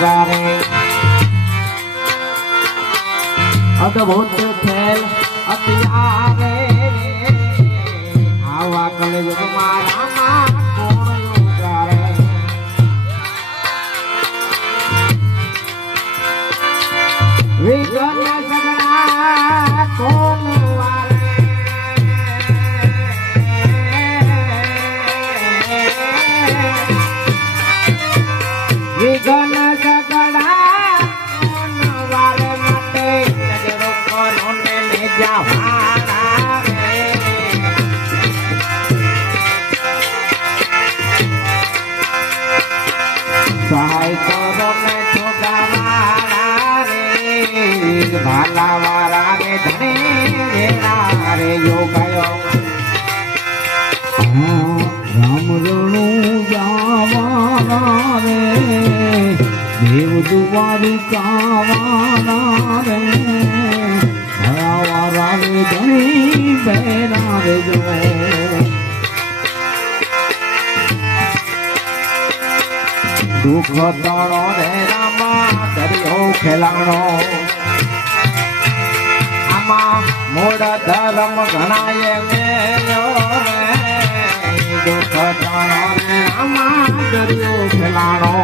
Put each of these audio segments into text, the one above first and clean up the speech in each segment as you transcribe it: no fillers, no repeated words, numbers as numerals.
ગારે અદભુત ખેલ અત્યારે આવા કલયુગ મારામાં કોણ ઉગારે વિઘ્ન સગડા કોણ વારે વિઘ્ન સગડા કોણ વારે માટે નજરો કરો ને જાવાના રે સહાય કરો ને છોડાવાળા રે ભાલા વાળા રે ધણે વેણા રે યોગાયો રામ રણું જાવાના રે દેવ દ્વારિકાવાના રે ભયા વાળા રે ધણી બેના રે જો દુઃખ તળો રે રામા દરિયો ખેલાણો આમાં મોડ ધર્મ ઘણાએ મેલ્યો રે દુઃખ તળો રે રામા દરિયો ખેલાણો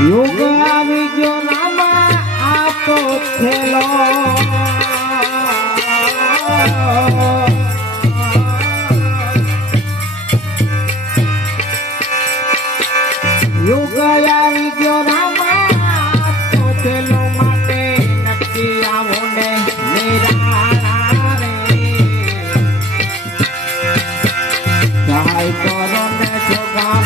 યુગ આવી ગયો રામા આ તો ખેલો યુગ આવી ગયો રામા તો ખેલો માટે નક્કી આવો ને નિરાળા રે સહાય કરો ને જોગા